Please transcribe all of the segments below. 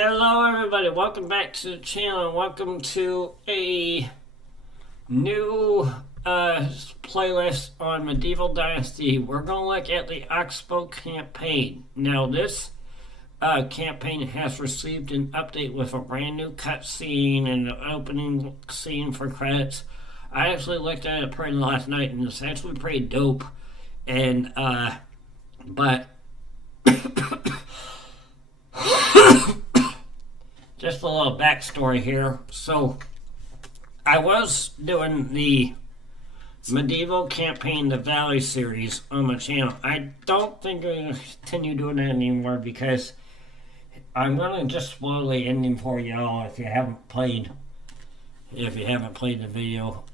Hello everybody, welcome back to the channel and welcome to a new playlist on Medieval Dynasty. We're going to look at the Oxbow Campaign. Now this campaign has received an update with a brand new cutscene and an opening scene for credits. I actually looked at it pretty last night and it's actually pretty dope. And but just a little backstory here. So, I was doing the Medieval Campaign, the Valley series on my channel. I don't think I'm going to continue doing it anymore because I'm going to just spoil the ending for y'all if you haven't played the video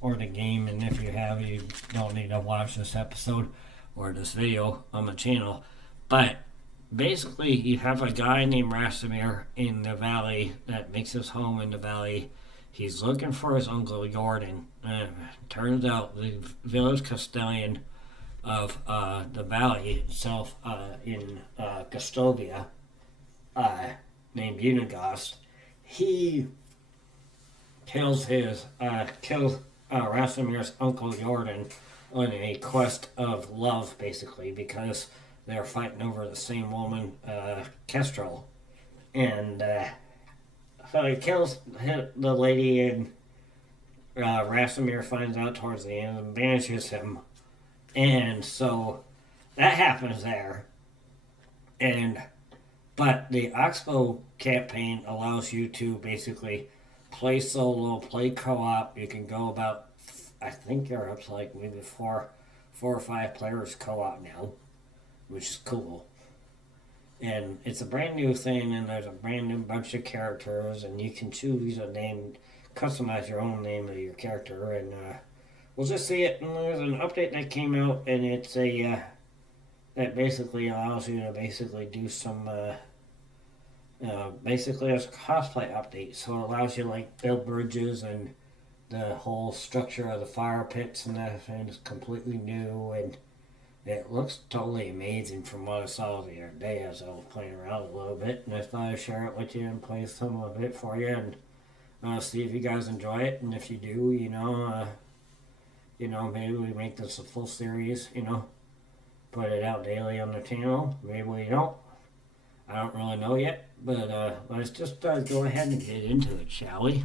or the game, and if you have, you don't need to watch this episode or this video on my channel. But basically, you have a guy named Rasimir in the valley that makes his home in the valley. He's looking for his uncle Jordan. Turns out the village castellan of the valley itself in Gustovia, named Unigast, he kills Rasimir's uncle Jordan on a quest of love, basically, because they're fighting over the same woman, Kestrel. And so he kills the lady, and Rasimir finds out towards the end and banishes him. And so that happens there. But the Oxbow campaign allows you to basically play solo, play co-op. You can go about, I think you're up to like maybe four or five players co-op now, which is cool. And it's a brand new thing, and there's a brand new bunch of characters, and you can choose a name, customize your own name of your character, and we'll just see it. And there's an update that came out, and it's that basically allows you to basically do some basically it's a crossplay update, so it allows you to like build bridges, and the whole structure of the fire pits and everything is completely new, and it looks totally amazing from what I saw the other day as I was playing around a little bit, and I thought I'd share it with you and play some of it for you, and see if you guys enjoy it. And if you do, maybe we make this a full series, put it out daily on the channel. Maybe we don't. I don't really know yet, but let's just go ahead and get into it, shall we?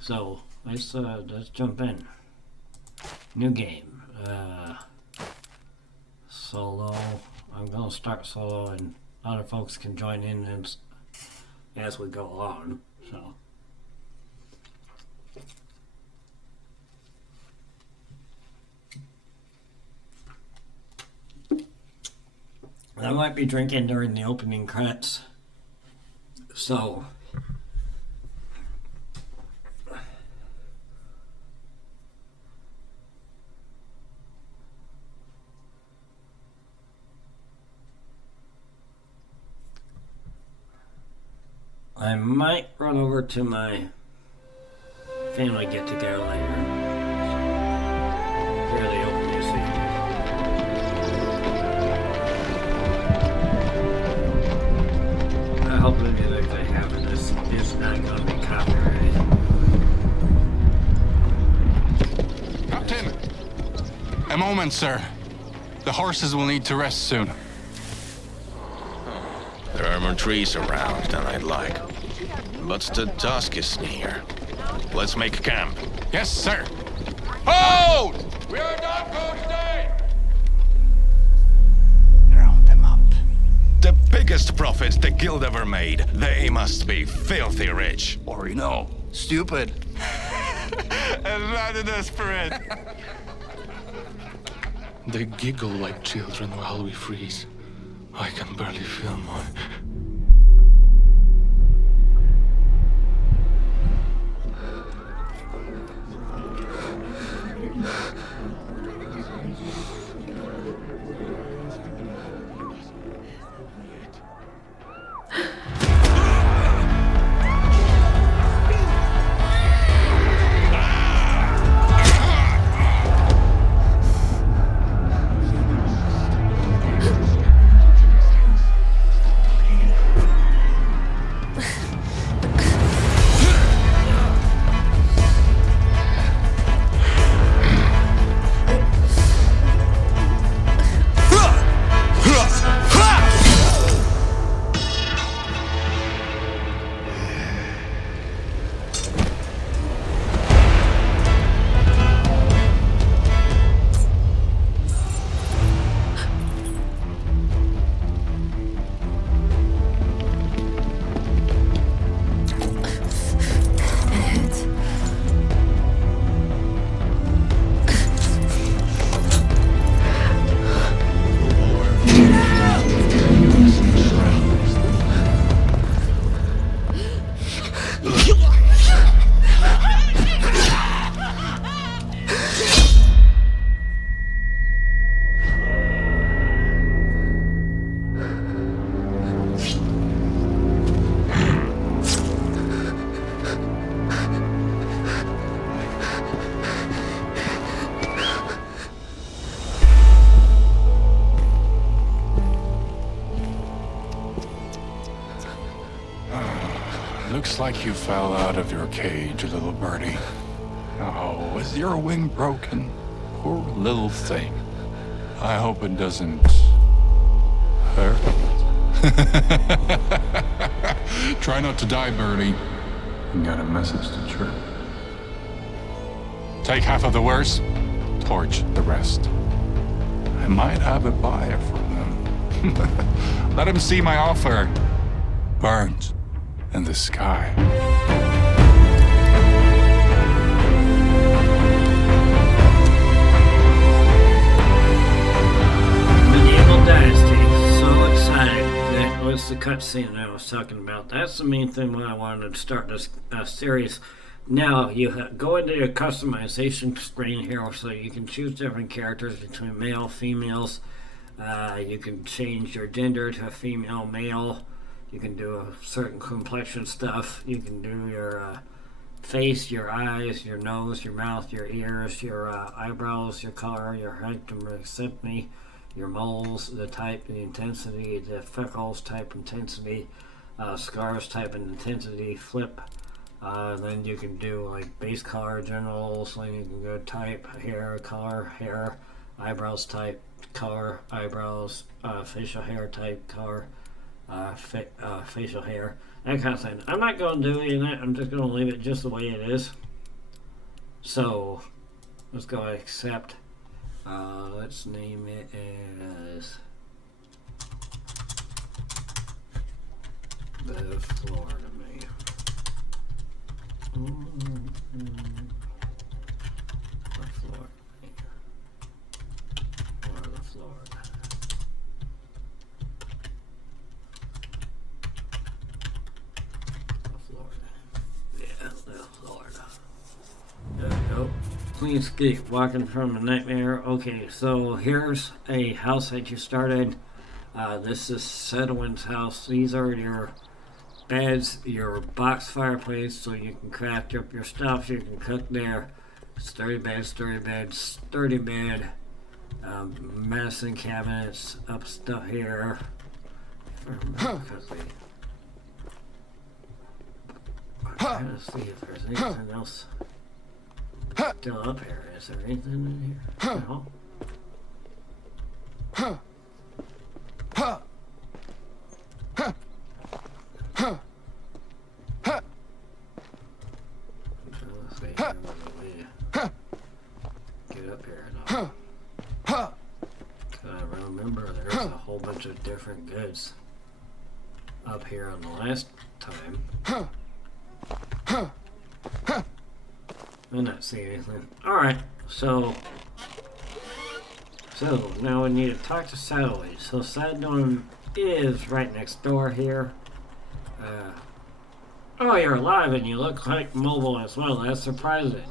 So let's jump in. New game. Solo. I'm gonna start solo, and other folks can join in as we go along. So. I might be drinking during the opening credits, so I might run over to my family get-together later. Hear the opening scene. I hope the music they have in this is not going to be copyrighted. Captain! A moment, sir. The horses will need to rest soon. There are more trees around than I'd like. But the dusk is near. Let's make camp. Yes, sir. Hold! We are not going today! Round them up. The biggest profits the guild ever made. They must be filthy rich. Or, stupid. And rather desperate. They giggle like children while we freeze. I can barely feel my... Looks like you fell out of your cage, little birdie. Oh, is your wing broken? Poor little thing. I hope it doesn't hurt. Try not to die, birdie. You got a message to Trip. Take half of the wares, torch the rest. I might have a buyer for them. Let him see my offer. Burns in the sky. Medieval Dynasty. So excited. That was the cutscene I was talking about. That's the main thing why I wanted to start this series. Now, you go into your customization screen here so you can choose different characters between male, females. You can change your gender to a female, male. You can do a certain complexion stuff. You can do your face, your eyes, your nose, your mouth, your ears, your eyebrows, your color, your height and symphony, your moles, the type, the intensity, the freckles type, intensity, scars type and intensity, flip. Then you can do like base color, generals, then you can go type, hair, color, hair, eyebrows type, color, eyebrows, facial hair type, color, facial hair, that kind of thing. I'm not going to do any of that. I'm just going to leave it just the way it is. So let's go accept. Let's name it as the Florida Man. The Florida Man. Florida, Florida. Yeah, Florida. There we go. Clean escape, walking from a nightmare. Okay, so here's a house that you started. This is Sedwin's house. These are your beds, your box fireplace, so you can craft up your stuff. You can cook there. Sturdy bed, sturdy bed, sturdy bed. Medicine cabinets, up stuff here. If I remember correctly. I'm trying to see if there's anything else still up here. Is there anything in here? No. Let's see if there's a way to get up here and all. I remember there's a whole bunch of different goods up here on the last time. I'm not seeing anything. Alright, so now we need to talk to Satellite. So Satellite is right next door here. Oh, you're alive and you look like mobile as well. That's surprising.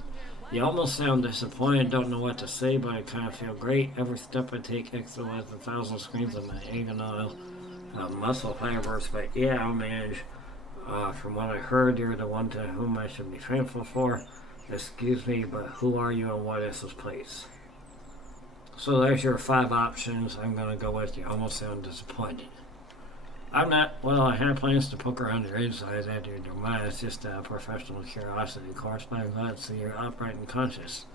You almost sound disappointed, don't know what to say, but I kind of feel great. Every step I take exercises 1,000 screens of my agonal muscle fibers, but yeah, I'll manage. From what I heard, you're the one to whom I should be thankful for. Excuse me, but who are you and what is this place? So there's your 5 options. I'm going to go with you. Almost sound disappointed. I'm not. Well, I have plans to poke around your insides after your demise. Just a professional curiosity, of course, but I'm glad to see you're upright and conscious.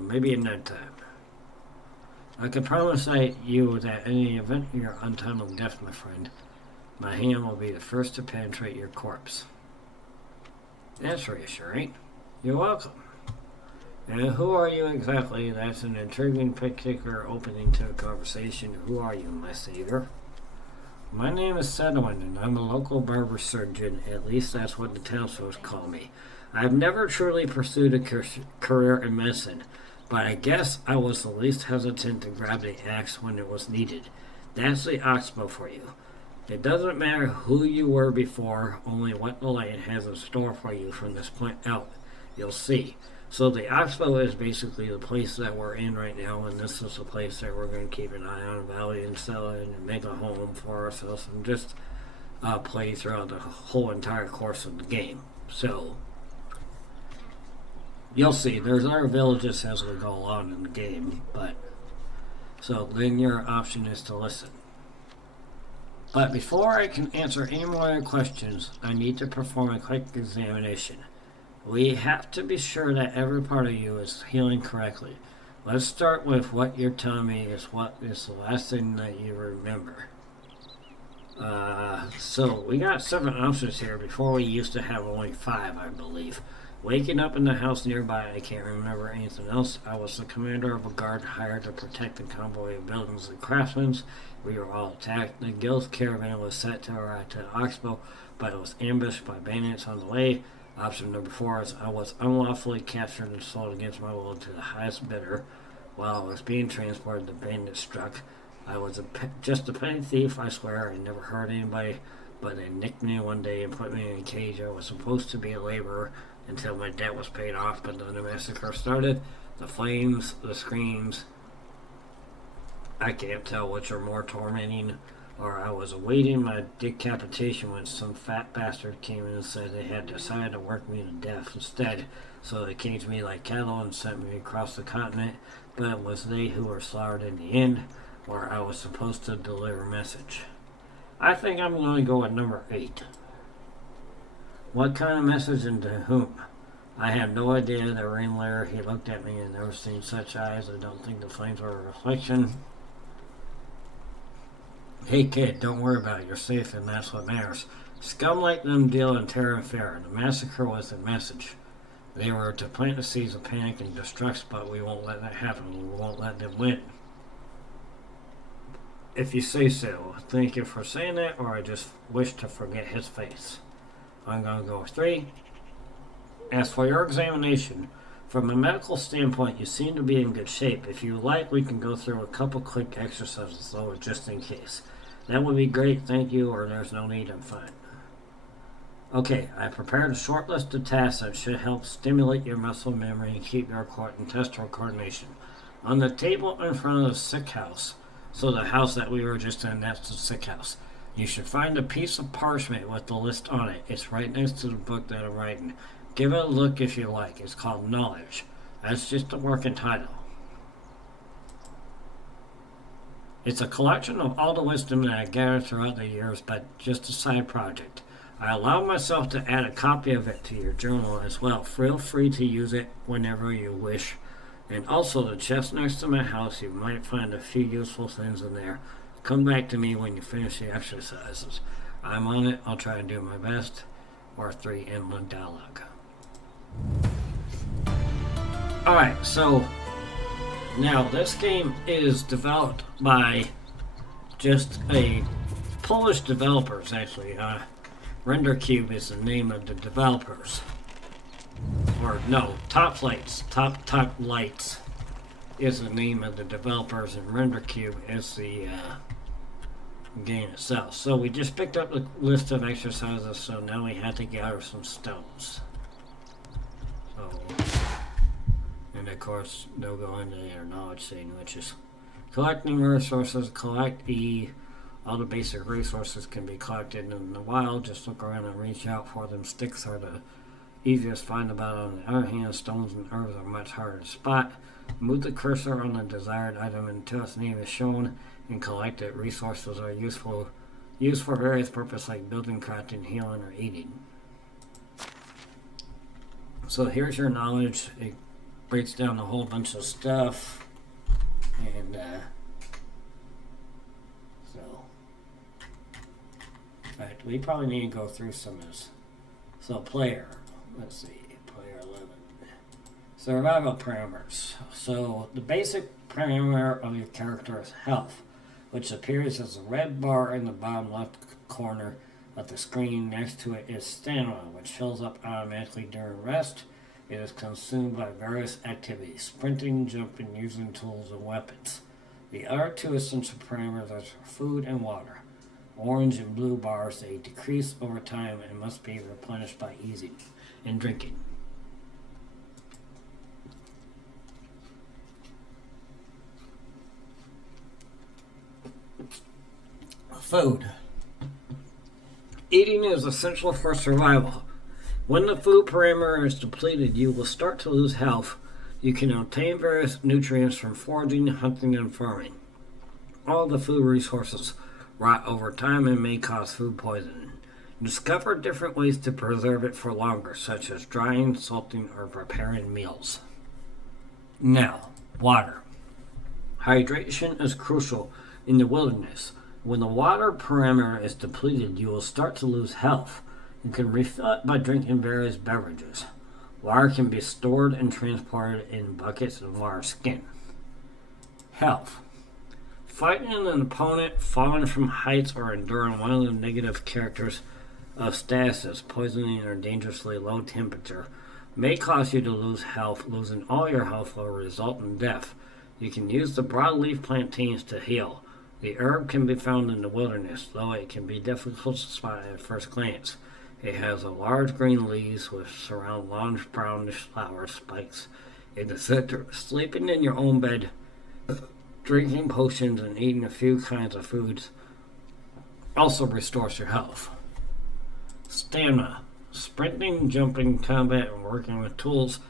Maybe in that time. I can promise you that in the event of your untimely death, my friend, my hand will be the first to penetrate your corpse. That's reassuring. You're welcome. And who are you exactly? That's an intriguing particular opening to a conversation. Who are you, my savior? My name is Sedwin, and I'm a local barber surgeon. At least that's what the townsfolk call me. I've never truly pursued a career in medicine, but I guess I was the least hesitant to grab the axe when it was needed. That's the Oxbow for you. It doesn't matter who you were before, only what the light has in store for you from this point out. You'll see. So the Oxbow is basically the place that we're in right now, and this is the place that we're going to keep an eye on, value and sell it, and make a home for ourselves, and just play throughout the whole entire course of the game. So you'll see. There's other villages as we go along in the game, but so then your option is to listen. But before I can answer any more questions, I need to perform a quick examination. We have to be sure that every part of you is healing correctly. Let's start with what you're telling me is what is the last thing that you remember. So we got 7 options here. Before we used to have only 5, I believe. Waking up in the house nearby, I can't remember anything else. I was the commander of a guard hired to protect the convoy of buildings and craftsmen. We were all attacked. The guild's caravan was set to arrive to Oxbow, but it was ambushed by bandits on the way. Option number 4 is I was unlawfully captured and sold against my will to the highest bidder. While I was being transported, the bandits struck. I was just a petty thief, I swear. I never hurt anybody, but they nicked me one day and put me in a cage. I was supposed to be a laborer until my debt was paid off, but then the massacre started. The flames, the screams. I can't tell which are more tormenting, or I was awaiting my decapitation when some fat bastard came in and said they had decided to work me to death instead. So they caged me like cattle and sent me across the continent, but it was they who were slaughtered in the end, where I was supposed to deliver a message. I think I'm going to go with number 8. What kind of message and to whom? I have no idea. The ring layer, he looked at me and never seen such eyes. I don't think the flames were a reflection. Hey kid, don't worry about it. You're safe and that's what matters. Scum like them deal in terror and fear. The massacre was the message. They were to plant the seeds of panic and destruction, but we won't let that happen. We won't let them win. If you say so. Thank you for saying that, or I just wish to forget his face. I'm going to go with 3. As for your examination, from a medical standpoint, you seem to be in good shape. If you like, we can go through a couple quick exercises, though, just in case. That would be great, thank you, or there's no need, I'm fine. Okay, I prepared a short list of tasks that should help stimulate your muscle memory and keep your intestinal coordination. On the table in front of the sick house, so the house that we were just in, that's the sick house. You should find a piece of parchment with the list on it. It's right next to the book that I'm writing. Give it a look if you like. It's called Knowledge. That's just a working title. It's a collection of all the wisdom that I gathered throughout the years, but just a side project. I allowed myself to add a copy of it to your journal as well. Feel free to use it whenever you wish. And also the chest next to my house, you might find a few useful things in there. Come back to me when you finish the exercises. I'm on it. I'll try to do my best. Or 3 inland dialogue. Alright, so now this game is developed by just a Polish developers, actually. RenderCube is the name of the developers. Or no, Top Lights is the name of the developers, and RenderCube is the game itself. So we just picked up the list of exercises, so now we have to gather some stones. So, and of course they'll go into their knowledge scene, which is collecting resources. All the basic resources can be collected in the wild. Just look around and reach out for them. Sticks are the easiest to find about. On the other hand, stones and herbs are much harder to spot. Move the cursor on the desired item until its name is shown and collect it. Resources are used for various purposes like building, crafting, healing, or eating. So here's your knowledge. It breaks down a whole bunch of stuff. And alright, we probably need to go through some of this. So player, let's see, player 11. Survival parameters. So the basic parameter of your character is health, which appears as a red bar in the bottom left corner of the screen. Next to it is stamina, which fills up automatically during rest. It is consumed by various activities, sprinting, jumping, using tools, and weapons. The other 2 essential parameters are food and water. Orange and blue bars, they decrease over time and must be replenished by eating and drinking. Food. Eating is essential for survival. When the food parameter is depleted, you will start to lose health. You can obtain various nutrients from foraging, hunting, and farming. All the food resources rot over time, and may cause food poisoning. Discover different ways to preserve it for longer, such as drying, salting, or preparing meals. Now, water. Hydration is crucial in the wilderness. When the water parameter is depleted, you will start to lose health. You can refill it by drinking various beverages. Water can be stored and transported in buckets of water skin. Health. Fighting an opponent, falling from heights, or enduring one of the negative characters of stasis, poisoning, or dangerously low temperature may cause you to lose health. Losing all your health will result in death. You can use the broadleaf plantains to heal. The herb can be found in the wilderness, though it can be difficult to spot at first glance. It has a large green leaves which surround large brownish flower spikes in the center. Sleeping in your own bed, drinking potions, and eating a few kinds of foods also restores your health. Stamina. Sprinting, jumping, combat, and working with tools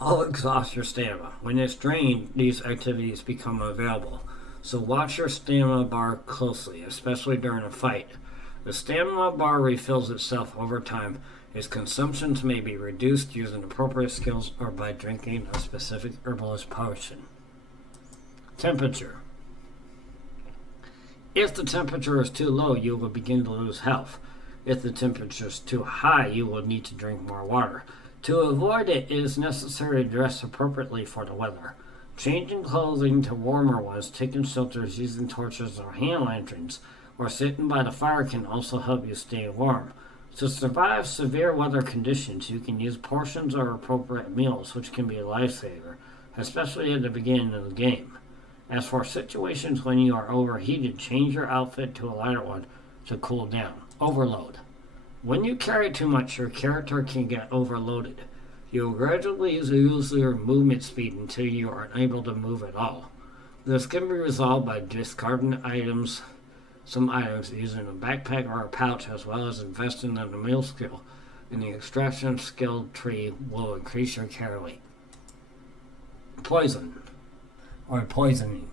all exhaust your stamina. When it's drained, these activities become available. So watch your stamina bar closely, especially during a fight. The stamina bar refills itself over time. Its consumptions may be reduced using appropriate skills or by drinking a specific herbalist potion. Temperature. If the temperature is too low, you will begin to lose health. If the temperature is too high, you will need to drink more water. To avoid it, it is necessary to dress appropriately for the weather. Changing clothing to warmer ones, taking shelters, using torches or hand lanterns, or sitting by the fire can also help you stay warm. To survive severe weather conditions, you can use portions or appropriate meals, which can be a lifesaver, especially at the beginning of the game. As for situations when you are overheated, change your outfit to a lighter one to cool down. Overload. When you carry too much, your character can get overloaded. You will gradually lose your movement speed until you are unable to move at all. This can be resolved by discarding some items using a backpack or a pouch, as well as investing in a meal skill. And the extraction skill tree will increase your carry weight. Poison or poisoning.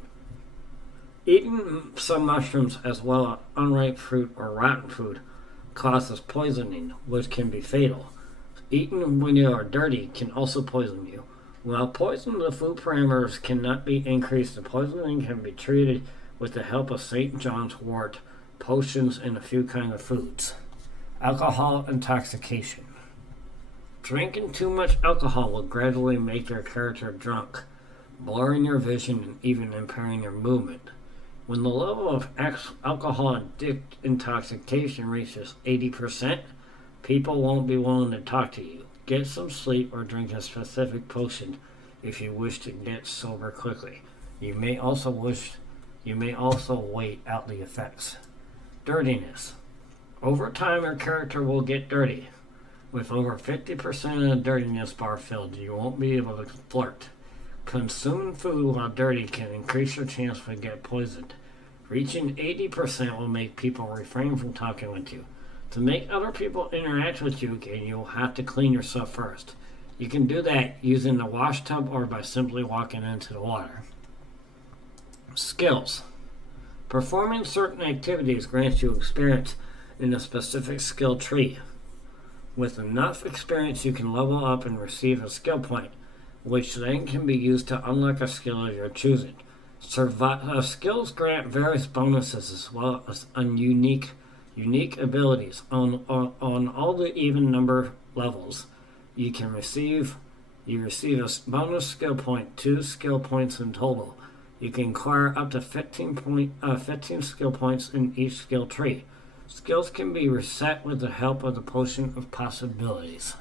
Eating some mushrooms as well as unripe fruit or rotten food causes poisoning, which can be fatal. Eating when you are dirty can also poison you. While poison the food parameters cannot be increased, the poisoning can be treated with the help of St. John's wort, potions, and a few kinds of foods. Alcohol intoxication. Drinking too much alcohol will gradually make your character drunk, blurring your vision and even impairing your movement. When the level of alcohol intoxication reaches 80%, people won't be willing to talk to you. Get some sleep or drink a specific potion if you wish to get sober quickly. You may also wait out the effects. Dirtiness. Over time, your character will get dirty. With over 50% of the dirtiness bar filled, you won't be able to flirt. Consuming food while dirty can increase your chance to get poisoned. Reaching 80% will make people refrain from talking with you. To make other people interact with you again, you will have to clean yourself first. You can do that using the wash tub or by simply walking into the water. Skills. Performing certain activities grants you experience in a specific skill tree. With enough experience, you can level up and receive a skill point, which then can be used to unlock a skill of your choosing. Skills grant various bonuses as well as unique abilities on all the even number levels. You receive a bonus skill point, 2 skill points in total. You can acquire up to 15 skill points in each skill tree. Skills can be reset with the help of the Potion of Possibilities.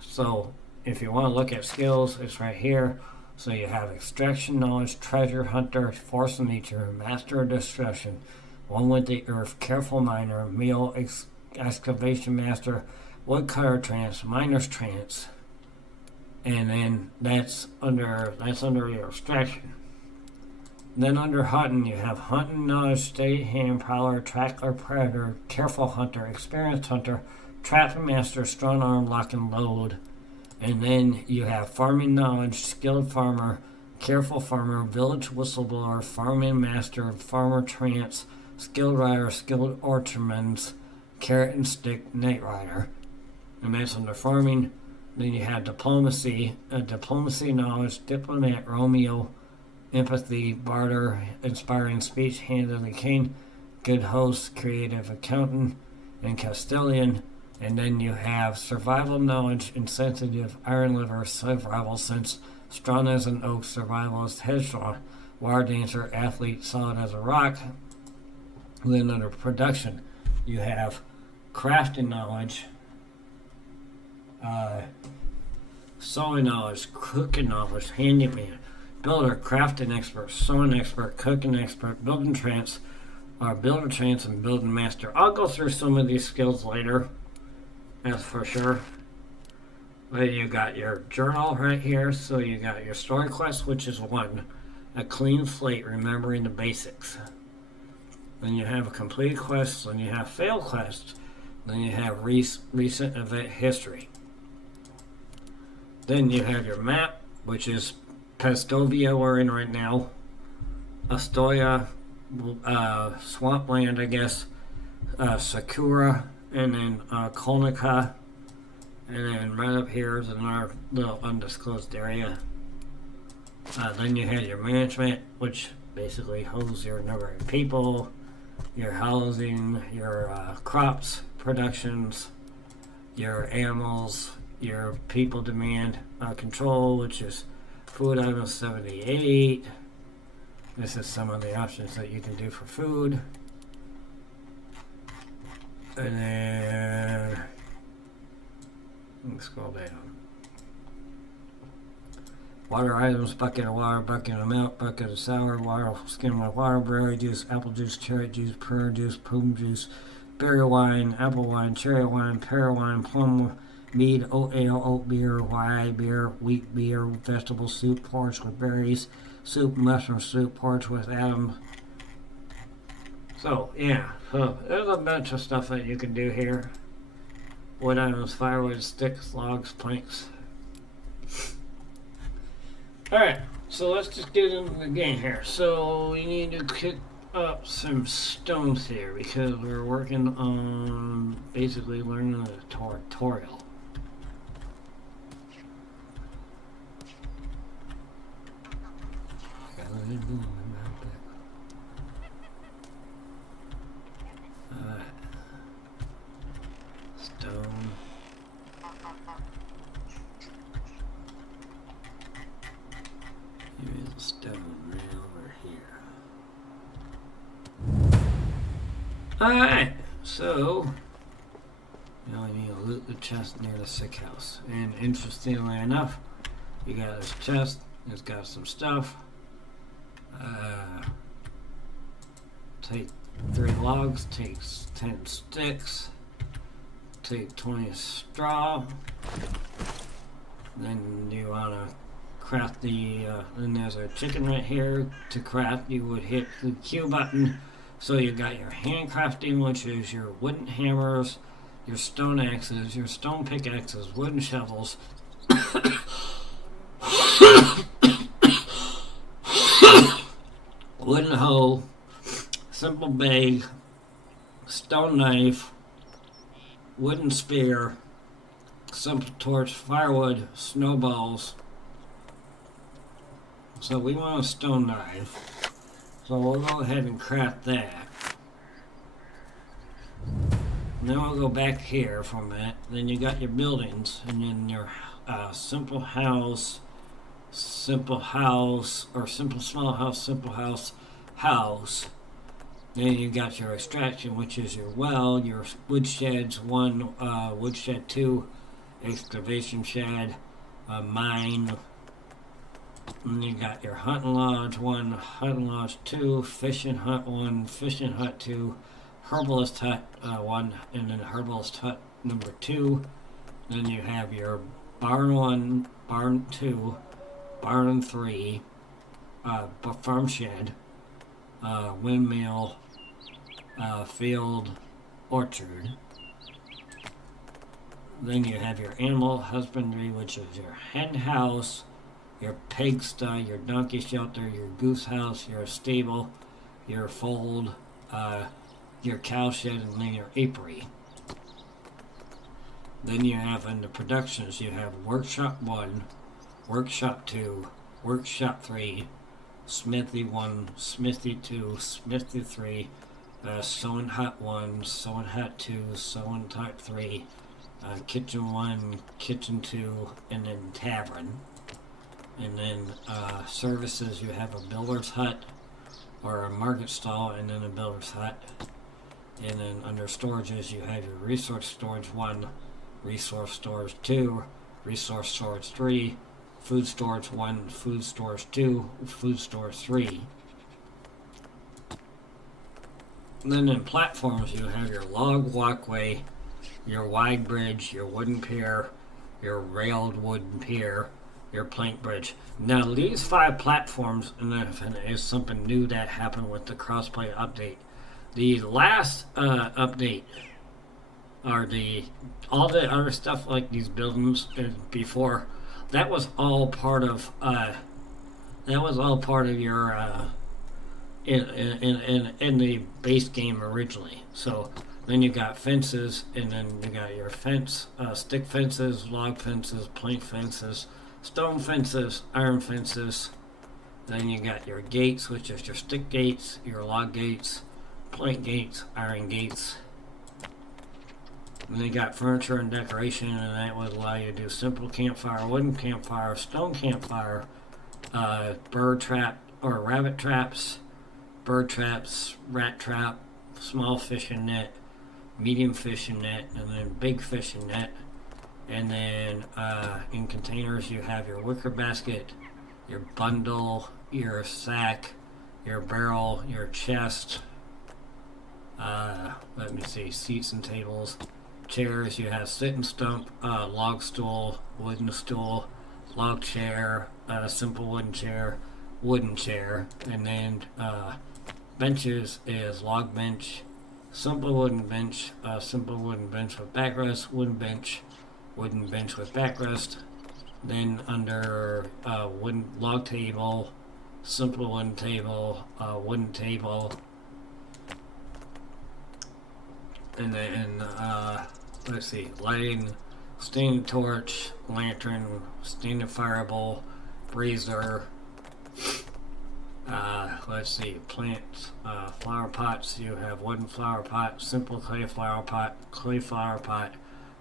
So, if you want to look at skills, it's right here. So you have Extraction Knowledge, Treasure Hunter, Force of Nature, Master of Destruction, One with the Earth, Careful Miner, Meal Excavation Master, Woodcutter Trance, Miner's Trance, and then that's under your extraction. Then under hunting, you have Hunting Knowledge, Steady Hand, Prowler, Tracker, Predator, Careful Hunter, Experienced Hunter, Trapping Master, Strong Arm, Lock and Load. And then you have Farming Knowledge, Skilled Farmer, Careful Farmer, Village Whistleblower, Farming Master, Farmer Trance, skilled rider, skilled orchardman's, carrot and stick, night rider. And that's under farming. Then you have diplomacy, diplomacy, knowledge, diplomat, Romeo, empathy, barter, inspiring speech, handling king, good host, creative accountant, and Castellan. And then you have survival knowledge, insensitive, iron liver, survival sense, strong as an oak, survivalist, headstrong, wire dancer, athlete, solid as a rock. Then under production, you have crafting knowledge, sewing knowledge, cooking knowledge, handyman, builder, crafting expert, sewing expert, cooking expert, building trance, builder trance, and building master. I'll go through some of these skills later, that's for sure. Then you got your journal right here, so you got your story quest, which is 1, a clean slate, remembering the basics. Then you have a complete quest, then you have failed quests, then you have recent event history. Then you have your map, which is Pastovia we're in right now, Astoria, Swampland, I guess, Sakura, and then Kolnica, and then right up here is another little undisclosed area. Then you have your management, which basically holds your number of people, your housing, your crops, productions, your animals, your people demand control, which is food item 78. This is some of the options that you can do for food. And then let's scroll down. Water items, bucket of water, bucket of milk, bucket of sour, water, skim with water, berry juice, apple juice, cherry juice, pear juice, plum juice, berry wine, apple wine, cherry wine, pear wine, plum mead, oat ale, oat beer, rye beer, wheat beer, vegetable soup, porridge with berries, soup, mushroom soup, porridge with Adam. So, yeah, so there's a bunch of stuff that you can do here. Wood items, firewood, sticks, logs, planks. Alright, so let's just get into the game here. So, we need to pick up some stones here because we're working on basically learning the tutorial. Alright. Stone. There is a stone right over here. Alright, so now I need to loot the chest near the sick house. And interestingly enough, you got this chest, it's got some stuff. Take 3 logs, takes 10 sticks, take 20 straw. Then you want to craft the, then there's a chicken right here. To craft, you would hit the Q button. So you got your handcrafting, which is your wooden hammers, your stone axes, your stone pickaxes, wooden shovels, wooden hoe, simple bag, stone knife, wooden spear, simple torch, firewood, snowballs. So we want a stone knife. So we'll go ahead and craft that. Then we'll go back here for a minute. Then you got your buildings, and then your simple house, or simple small house, simple house, house. Then you got your extraction, which is your well, your woodsheds, 1, woodshed 2, excavation shed, mine. And you got your hunting lodge 1, hunting lodge 2, fishing hut 1, fishing hut 2, herbalist hut 1, and then herbalist hut number 2. Then you have your barn 1, barn 2, barn 3, farm shed, windmill, field, orchard. Then you have your animal husbandry, which is your hen house, your pigsty, your donkey shelter, your goose house, your stable, your fold, your cow shed, and then your apiary. Then you have in the productions, you have Workshop 1, Workshop 2, Workshop 3, Smithy 1, Smithy 2, Smithy 3, Sewing Hut 1, Sewing Hut 2, Sewing Hut 3, Kitchen 1, Kitchen 2, and then Tavern. And then services, you have a builder's hut or a market stall, and then a builder's hut. And then under storages, you have your resource storage 1, resource storage 2, resource storage 3, food storage 1, food storage 2, food storage 3. And then in platforms, you have your log walkway, your wide bridge, your wooden pier, your railed wooden pier, your plank bridge. Now these 5 platforms, and is something new that happened with the Crossplay update. The last update, or all the other stuff like these buildings before, that was all part of your in the base game originally. So then you got fences, and then you got your stick fences, log fences, plank fences, stone fences, iron fences. Then you got your gates, which is your stick gates, your log gates, plank gates, iron gates. And then you got furniture and decoration, and that would allow you to do simple campfire, wooden campfire, stone campfire, bird trap or rabbit traps, bird traps, rat trap, small fishing net, medium fishing net, and then big fishing net. And then in containers, you have your wicker basket, your bundle, your sack, your barrel, your chest. Let me see, seats and tables. Chairs, you have sit and stump, log stool, wooden stool, log chair, simple wooden chair, and then benches is log bench, simple wooden bench with backrest, wooden bench with backrest. Then under wooden log table, simple wooden table, wooden table, and then let's see, lighting, standing torch, lantern, standing fireball, brazier. Let's see, plants, flower pots. You have wooden flower pot, simple clay flower pot,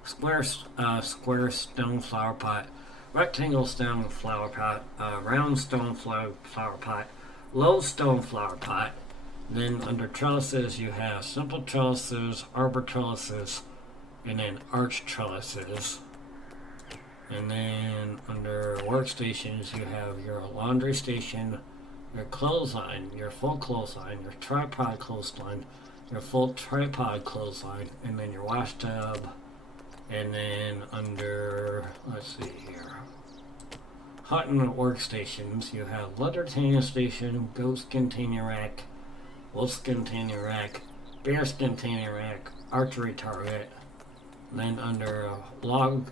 square stone flower pot, rectangle stone flower pot, round stone flower pot, low stone flower pot. Then under trellises, you have simple trellises, arbor trellises, and then arch trellises. And then under workstations, you have your laundry station, your clothesline, your full clothesline, your tripod clothesline, your full tripod clothesline, and then your wash tub. And then under, let's see here, hunting workstations, you have leather tanning station, goat skin tanning rack, wolf skin tanning rack, bear skin tanning rack, archery target. Then under log,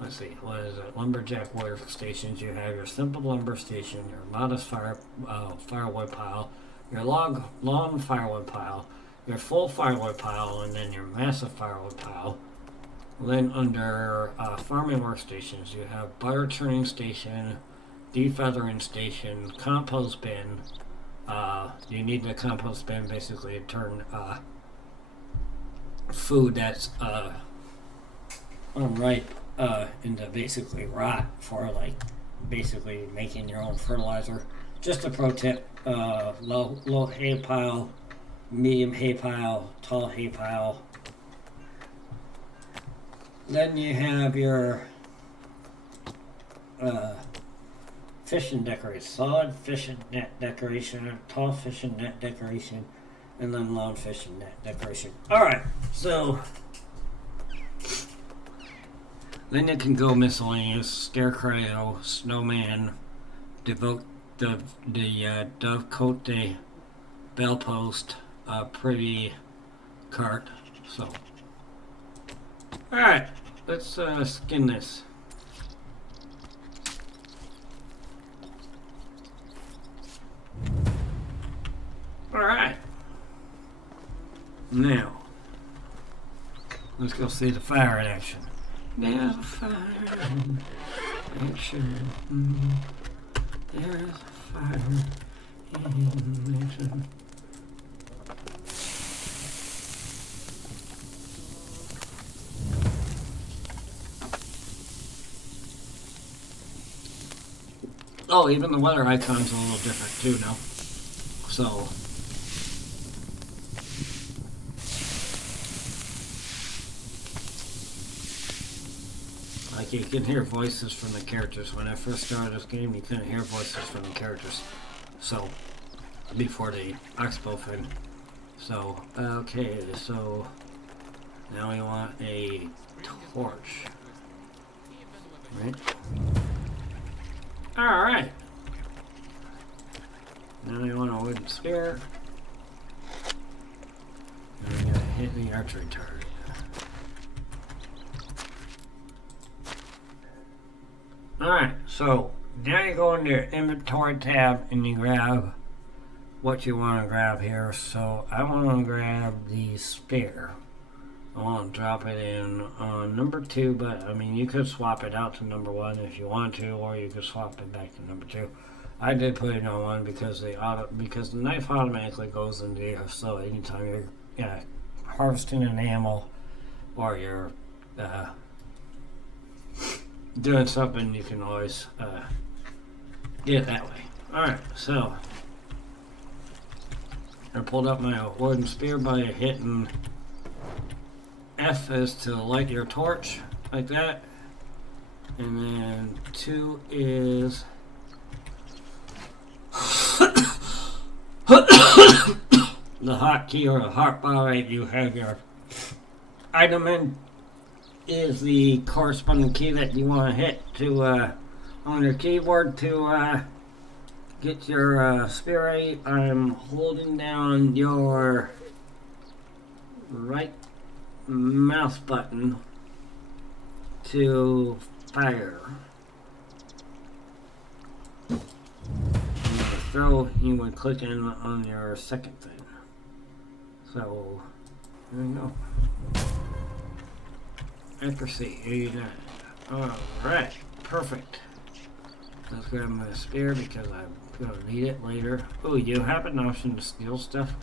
let's see, what is it? Lumberjack workstations, you have your simple lumber station, your modest firewood pile, your lawn firewood pile, your full firewood pile, and then your massive firewood pile. Then under farming workstations, you have butter churning station, defeathering station, compost bin. You need the compost bin basically to turn food that's unripe into basically rot for like basically making your own fertilizer. Just a pro tip: low hay pile, medium hay pile, tall hay pile. Then you have your fishing decoration, solid fishing net decoration, tall fishing net decoration, and then long fishing net decoration. Alright, so then you can go miscellaneous, scarecrow, snowman, devote the dovecote, the bell post, pretty cart. So alright, let's skin this. Alright, Now, let's go see the fire in action. There's a fire in action. There's a fire in action. Oh, even the weather icon's a little different too now. So, like you can hear voices from the characters. When I first started this game, you couldn't hear voices from the characters. So, before the Oxbow thing. So, okay, so now we want a torch. Right? Alright. Now we want a wooden spear. And we gotta hit the archery target. Alright, so now you go into your inventory tab and you grab what you want to grab here. So I want to grab the spear. I want to drop it in on number 2, but I mean you could swap it out to number 1 if you want to, or you could swap it back to number 2. I did put it on 1 because the knife automatically goes into here. So anytime you're harvesting an animal or you're doing something, you can always get it that way. Alright, so I pulled up my wooden spear by hitting F is to light your torch, like that. And then 2 is the hotkey or the hotbar that you have your item in is the corresponding key that you want to hit to on your keyboard to get your spear rate. I'm holding down your right mouse button to fire. And the throw, you would click in on your second thing. So there you go. Accuracy 89. Alright, perfect. Let's grab my spear because I'm gonna need it later. Oh, you have an option to steal stuff.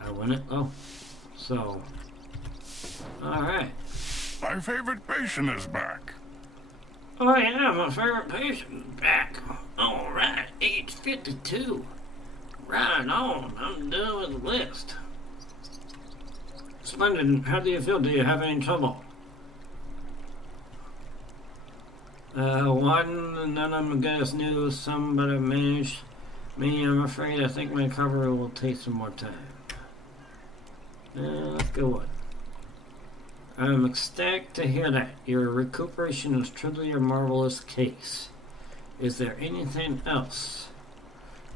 I win it though. So, alright. My favorite patient is back. Oh yeah, my favorite patient is back. Alright, age 52. Right on, I'm done with the list. Splendid, how do you feel? Do you have any trouble? One, none of them guys knew, some but I managed. Me, I'm afraid I think my recovery will take some more time. Let's go on. I'm ecstatic to hear that. Your recuperation is truly a marvelous case. Is there anything else?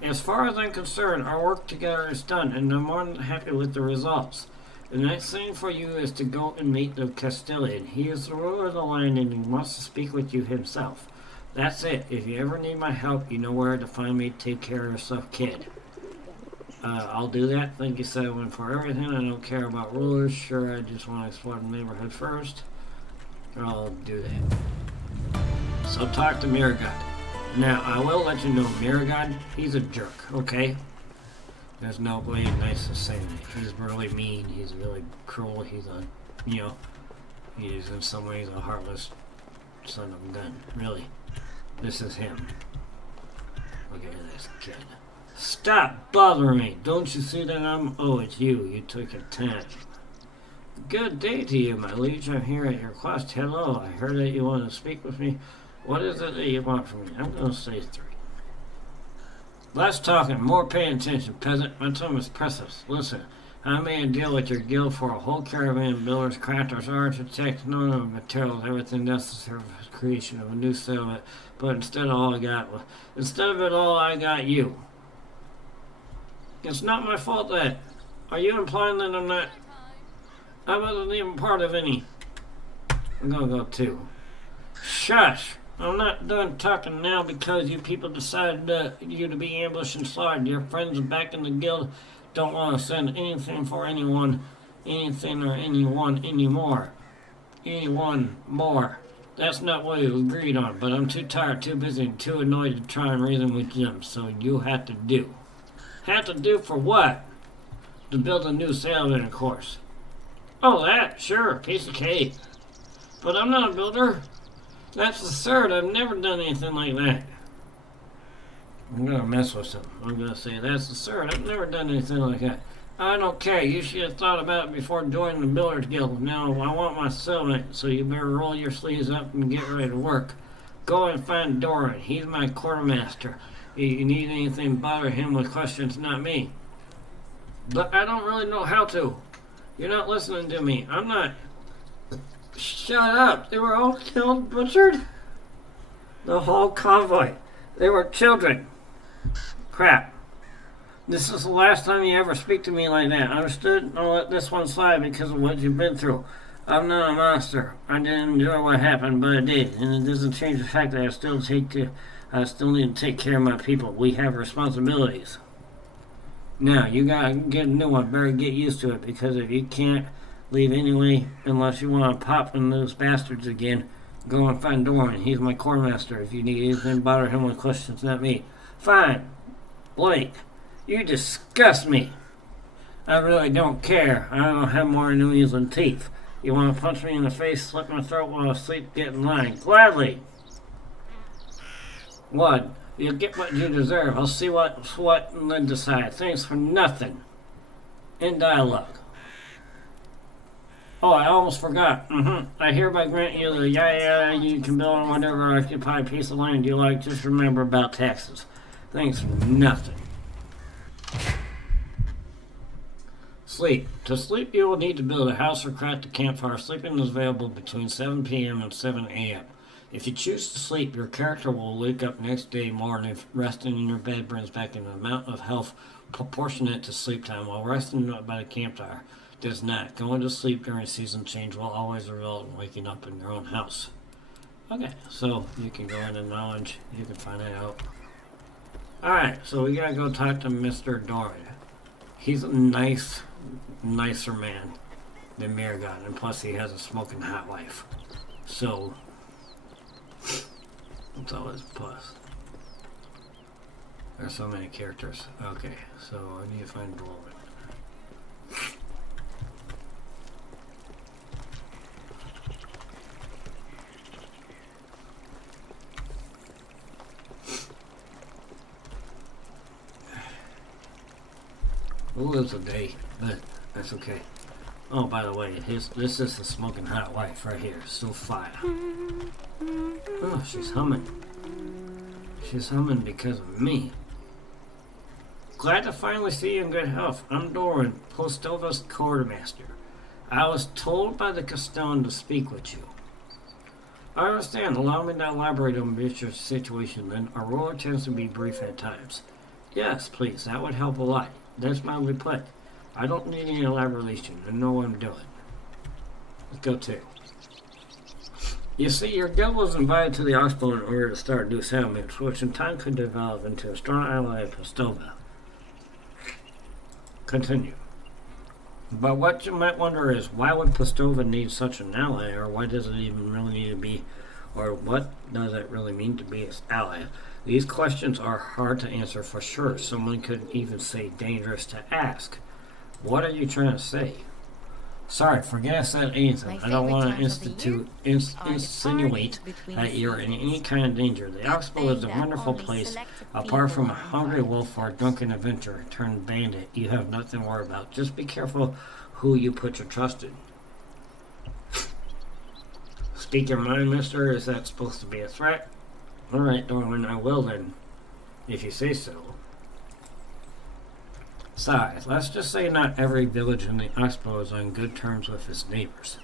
As far as I'm concerned, our work together is done, and I'm more than happy with the results. The next thing for you is to go and meet the Castellan. He is the ruler of the land and he wants to speak with you himself. That's it. If you ever need my help, you know where to find me. Take care of yourself, kid. I'll do that. Thank you, Selwyn, for everything. I don't care about rulers. Sure, I just want to explore the neighborhood first. I'll do that. So talk to Miragod. Now, I will let you know, Miragod, he's a jerk, okay? There's no way nice to say that. He's really mean. He's really cruel. He's he's in some ways a heartless son of a gun. Really. This is him. Look at this kid. Stop bothering me. Don't you see that oh, it's you. You took your time. Good day to you, my liege. I'm here at your quest. Hello. I heard that you want to speak with me. What is it that you want from me? I'm going to say 3. Less talking, more paying attention, peasant. My time is precious. Listen, I made a deal with your guild for a whole caravan of builders, crafters, architects, none of the materials, everything necessary for the creation of a new settlement. But instead of it all, I got you. It's not my fault that. Are you implying that I wasn't even part of any? I'm gonna go 2. Shush! I'm not done talking now because you people decided you to be ambushed and slaughtered. Your friends are back in the guild. don't want to send anything for anyone, anything or anyone anymore. Anyone more. That's not what we agreed on, but I'm too tired, too busy, and too annoyed to try and reason with Jim, so you have to do. Have to do for what? To build a new sailor course. Oh, that? Sure, piece of cake. But I'm not a builder. That's absurd. I've never done anything like that. I'm gonna mess with him. I'm gonna say, that's absurd. I've never done anything like that. I don't care. You should have thought about it before joining the Builders Guild. Now, I want my settlement, so you better roll your sleeves up and get ready to work. Go and find Doran. He's my quartermaster. If you need anything, bother him with questions, not me. But I don't really know how to. You're not listening to me. I'm not. Shut up. They were all killed, butchered? The whole convoy. They were children. Crap. This is the last time you ever speak to me like that. Understood? I'll let this one slide because of what you've been through. I'm not a monster. I didn't enjoy what happened, but I did. And it doesn't change the fact that I still need to take care of my people. We have responsibilities. Now, you gotta get a new one. Better get used to it, because if you can't leave anyway, unless you want to pop in those bastards again, go and find Doran. He's my quartermaster. If you need anything, bother him with questions, not me. Fine. Blake, you disgust me. I really don't care. I don't have more knees than teeth. You want to punch me in the face, slit my throat while I sleep, get in line. Gladly. What? You'll get what you deserve. I'll see what's what and then decide. Thanks for nothing. In dialogue. Oh, I almost forgot. I hereby grant you the you can build on whatever occupied piece of land you like. Just remember about taxes. Thanks for nothing. Sleep. To sleep, you will need to build a house or craft a campfire. Sleeping is available between 7 p.m. and 7 a.m. If you choose to sleep, your character will wake up next day morning. Resting in your bed brings back an amount of health proportionate to sleep time, while resting by the campfire does not. Going to sleep during season change will always result in waking up in your own house. Okay, so you can go into knowledge. You can find it out. Alright, so we gotta go talk to Mr. Doran. He's a nicer man than Mirgon, and plus he has a smoking hot wife. So, that's always a plus. There's so many characters. Okay, so I need to find Doran. Oh, it's a day, but that's okay. Oh, by the way, this is the smoking hot wife right here. Still fire. Oh, she's humming. She's humming because of me. Glad to finally see you in good health. I'm Doran, Postova's quartermaster. I was told by the Castellan to speak with you. I understand. Allow me to elaborate on your situation, then. Our role tends to be brief at times. Yes, please. That would help a lot. That's mildly put. I don't need any elaboration. I know what I'm doing. Let's go to. You see, your guild was invited to the Oxbow in order to start new settlements, which in time could develop into a strong ally of Pastova. Continue. But what you might wonder is, why would Pastova need such an ally, or why does it even really need to be, or what does it really mean to be its ally? These questions are hard to answer for sure. Someone could even say dangerous to ask. What are you trying to say? Sorry, forget I said anything. I don't want to insinuate that you're in any kind of danger. The Oxbow is a wonderful place. Apart from a hungry wolf or a drunken adventurer turned bandit, you have nothing to worry about. Just be careful who you put your trust in. Speak your mind, mister. Is that supposed to be a threat? Alright, Doran, I will then, if you say so. Besides, let's just say not every village in the Oxbow is on good terms with its neighbors.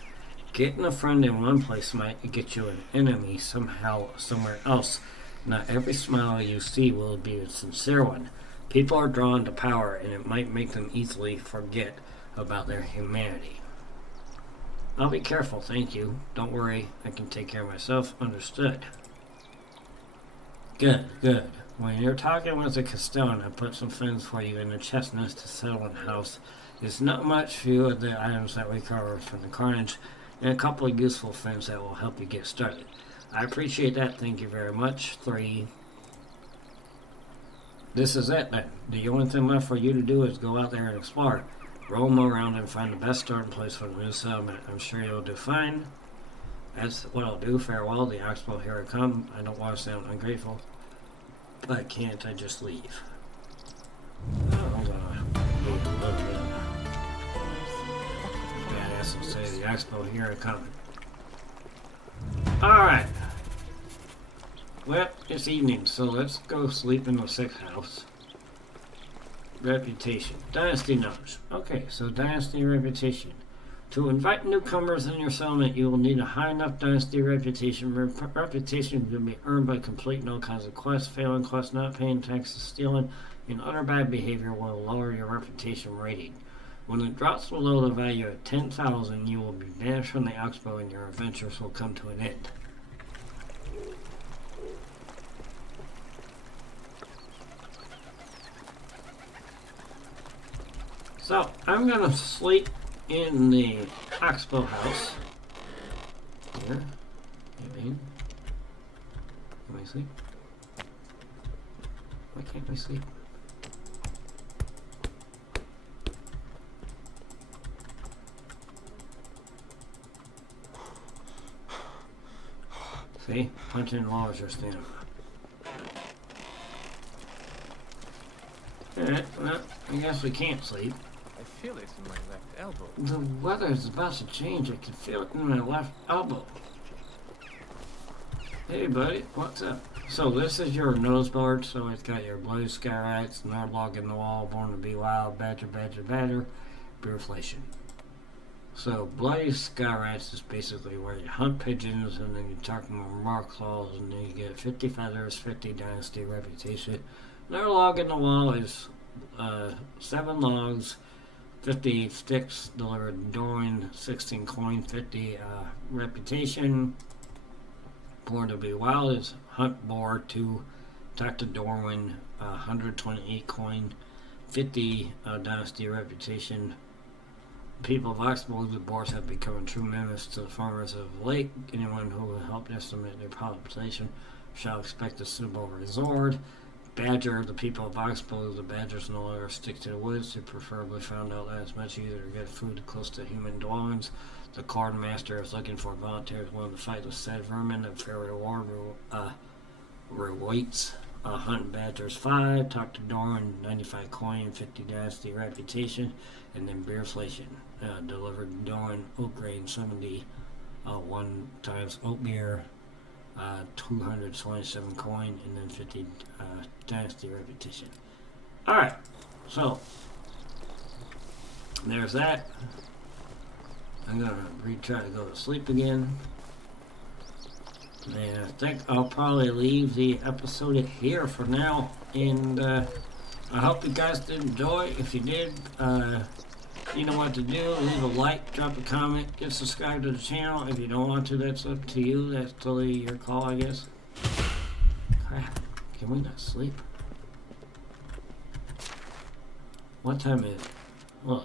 Getting a friend in one place might get you an enemy somehow somewhere else. Not every smile you see will be a sincere one. People are drawn to power, and it might make them easily forget about their humanity. I'll be careful, thank you. Don't worry, I can take care of myself. Understood. Good, good. When you're talking with a Castone, I put some funds for you in the chestnuts to settle in house. It's not much, few of the items that we covered from the carnage, and a couple of useful things that will help you get started. I appreciate that. Thank you very much. 3. This is it then. The only thing left for you to do is go out there and explore. Roam around and find the best starting place for the new settlement. I'm sure you'll do fine. That's what I'll do. Farewell, the Oxbow, here I come. I don't want to sound ungrateful, but can't I just leave? Oh, I'm gonna move a little bit. Badass and say the Oxbow, here I come. Alright. Well, it's evening, so let's go sleep in the 6th house. Reputation. Dynasty knowledge. Okay, so Dynasty reputation. To invite newcomers in your settlement, you will need a high enough Dynasty reputation. Reputation can be earned by completing all kinds of quests, failing quests, not paying taxes, stealing, and other bad behavior will lower your reputation rating. When it drops below the value of 10,000, you will be banished from the Oxbow and your adventures will come to an end. So, I'm gonna sleep in the Oxbow house. Here. Maybe. Can we sleep? Why can't we sleep? See? Punching walls are standing. Alright, well, I guess we can't sleep. I feel it in my left elbow. The weather is about to change. I can feel it in my left elbow. Hey, buddy, what's up? So this is your nose board. So it's got your blue skylights, Nordlog in the wall, born to be wild, badger, badger, badger, beerflation. So bloody skylights is basically where you hunt pigeons, and then you're talking with marklaws, and then you get 50 feathers, 50 dynasty reputation. Nordlog in the wall is 7 logs, 50 sticks delivered during 16 coin, 50 reputation. Born to be wild is hunt boar 2, talk to Dorwin, 128 coin, 50 dynasty reputation. People of Oxbow, the boars have become a true menace to the farmers of the lake. Anyone who will help estimate their population shall expect a suitable reward. Badger, the people of Oxbow, the badgers no longer stick to the woods. They preferably found out that it's much easier to get food close to human dwellings. The Card Master is looking for volunteers willing to fight with said vermin. A fair reward rewaits. Hunt badgers 5, talk to Dorn 95 coin, 50 dynasty reputation, and then beerflation. Delivered Dorn oat grain 70, 1 times oat beer, 227 coin, and then 50 dynasty reputation. Alright, so there's that. I'm gonna try to go to sleep again. And I think I'll probably leave the episode here for now. And I hope you guys did enjoy. If you did, you know what to do. Leave a like, drop a comment, get subscribed to the channel. If you don't want to, that's up to you. That's totally your call, I guess. Crap. Can we not sleep? What time is it? Look.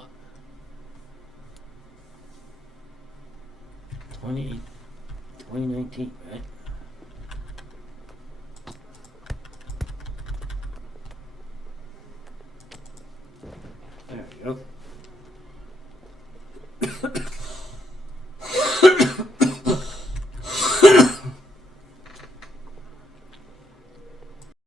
2019, right?